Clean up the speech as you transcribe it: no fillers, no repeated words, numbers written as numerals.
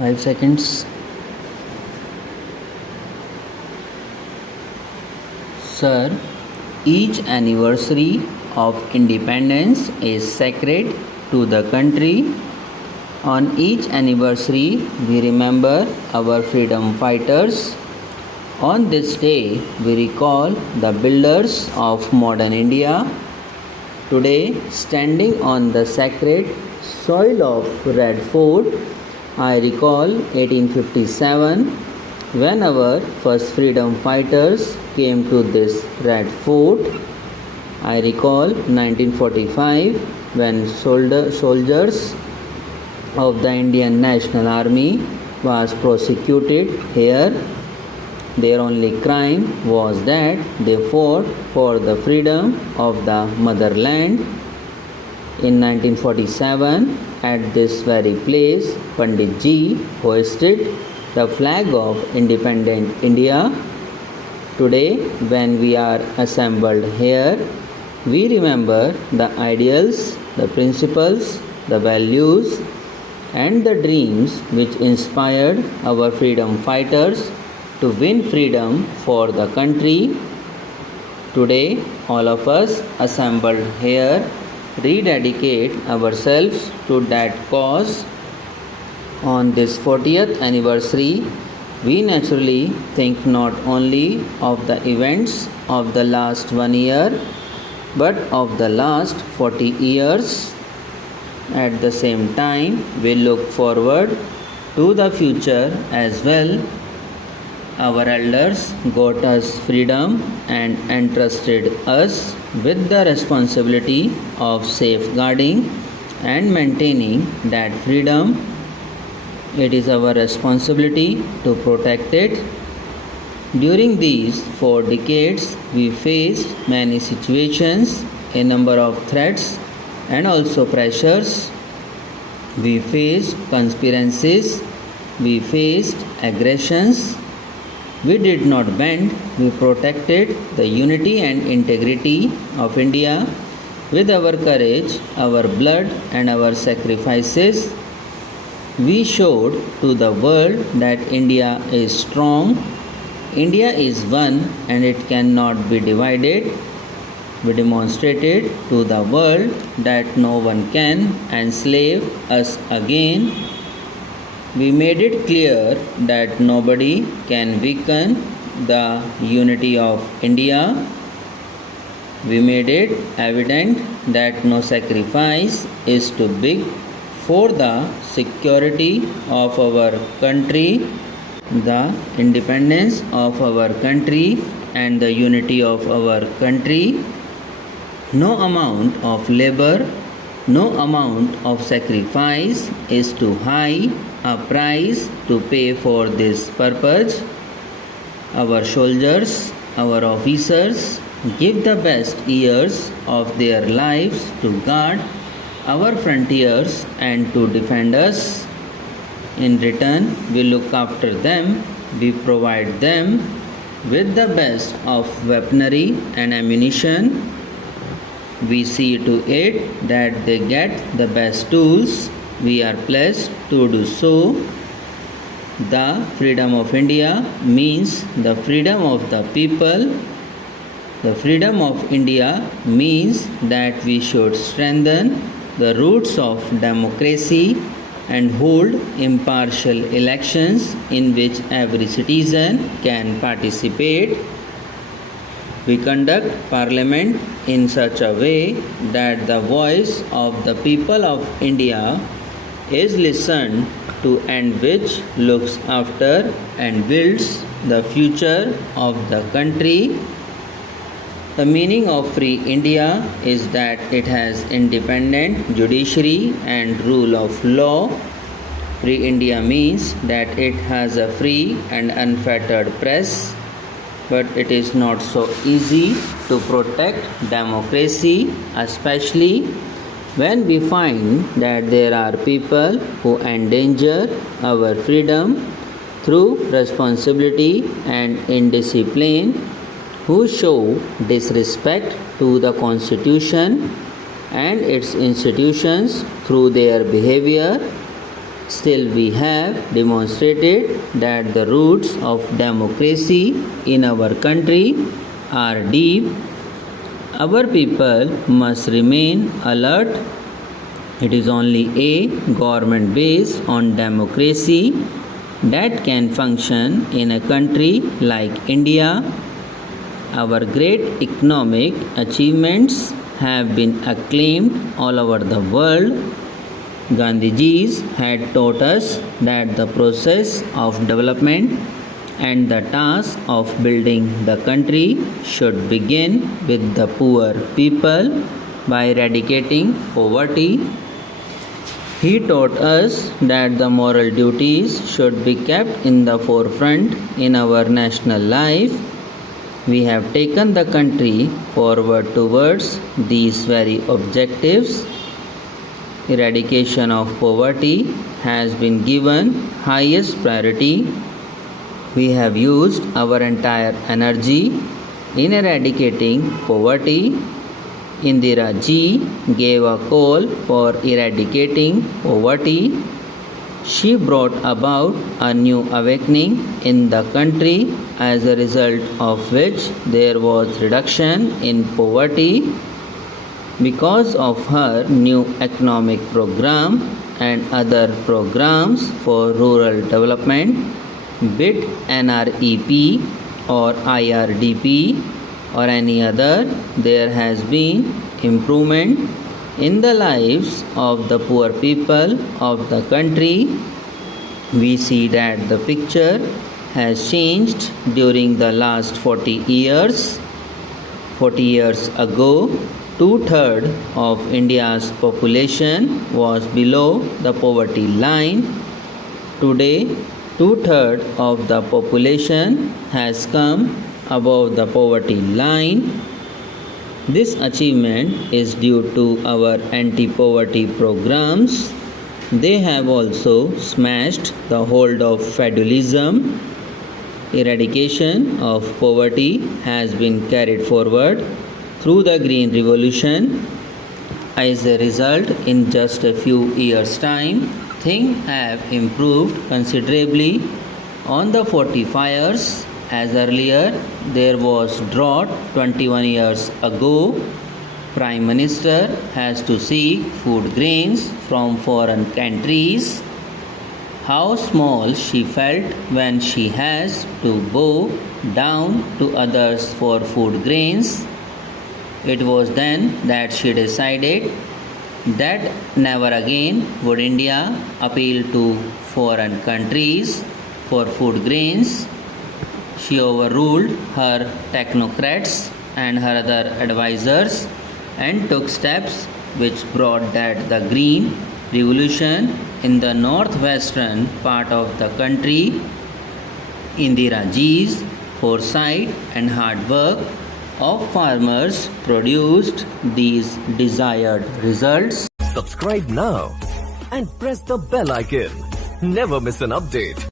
5 seconds. Sir, each anniversary of independence is sacred to the country. On each anniversary, we remember our freedom fighters. On this day, we recall the builders of modern India. Today, standing on the sacred soil of Red Fort, I recall 1857 when our first freedom fighters came to this Red Fort. I recall 1945 when soldiers of the Indian National Army was prosecuted here. Their only crime was that they fought for the freedom of the motherland. In 1947, at this very place, Pandit Ji hoisted the flag of independent India. Today, when we are assembled here, we remember the ideals, the principles, the values, and the dreams which inspired our freedom fighters to win freedom for the country. Today, all of us assembled here rededicate ourselves to that cause. On this 40th anniversary, we naturally think not only of the events of the last 1 year, but of the last 40 years. At the same time, we look forward to the future as well. Our elders got us freedom and entrusted us with the responsibility of safeguarding and maintaining that freedom. It is our responsibility to protect it. During these 4 decades, we faced many situations, a number of threats, and also pressures. We faced conspiracies, we faced aggressions. We did not bend, we protected the unity and integrity of India with our courage, our blood, and our sacrifices. We showed to the world that India is strong, India is one, and it cannot be divided. We demonstrated to the world that no one can enslave us again. We made it clear that nobody can weaken the unity of India. We made it evident that no sacrifice is too big for the security of our country, the independence of our country, and the unity of our country. No amount of labor, no amount of sacrifice is too high a price to pay for this purpose. Our soldiers, our officers give the best years of their lives to guard our frontiers and to defend us. In return, we look after them, we provide them with the best of weaponry and ammunition. We see to it that they get the best tools. We are blessed to do so. The freedom of India means the freedom of the people. The freedom of India means that we should strengthen the roots of democracy and hold impartial elections in which every citizen can participate. We conduct Parliament in such a way that the voice of the people of India is listened to and which looks after and builds the future of the country. The meaning of free India is that it has independent judiciary and rule of law. Free India means that it has a free and unfettered press, but it is not so easy to protect democracy, especially when we find that there are people who endanger our freedom through responsibility and indiscipline, who show disrespect to the Constitution and its institutions through their behavior. Still, we have demonstrated that the roots of democracy in our country are deep. Our people must remain alert. It is only a government based on democracy that can function in a country like India. Our great economic achievements have been acclaimed all over the world. Gandhiji had taught us that the process of development and the task of building the country should begin with the poor people by eradicating poverty. He taught us that the moral duties should be kept in the forefront in our national life. We have taken the country forward towards these very objectives. Eradication of poverty has been given highest priority. We have used our entire energy in eradicating poverty. Indira Ji gave a call for eradicating poverty. She brought about a new awakening in the country, as a result of which there was reduction in poverty. Because of her new economic program and other programs for rural development, be it NREP or IRDP or any other, there has been improvement in the lives of the poor people of the country. We see that the picture has changed during the last 40 years. 40 years ago, 2/3 of India's population was below the poverty line. Today, 2/3 of the population has come above the poverty line. This achievement is due to our anti-poverty programs. They have also smashed the hold of feudalism. Eradication of poverty has been carried forward through the Green Revolution. As a result, in just a few years' time, things have improved considerably on the 40 fires. As earlier, there was drought 21 years ago. Prime Minister has to seek food grains from foreign countries. How small she felt when she has to bow down to others for food grains. It was then that she decided that never again would India appeal to foreign countries for food grains. She overruled her technocrats and her other advisors and took steps which brought that the Green Revolution in the northwestern part of the country. Indira Ji's foresight and hard work of farmers produced these desired results. Subscribe now and press the bell icon. Never miss an update.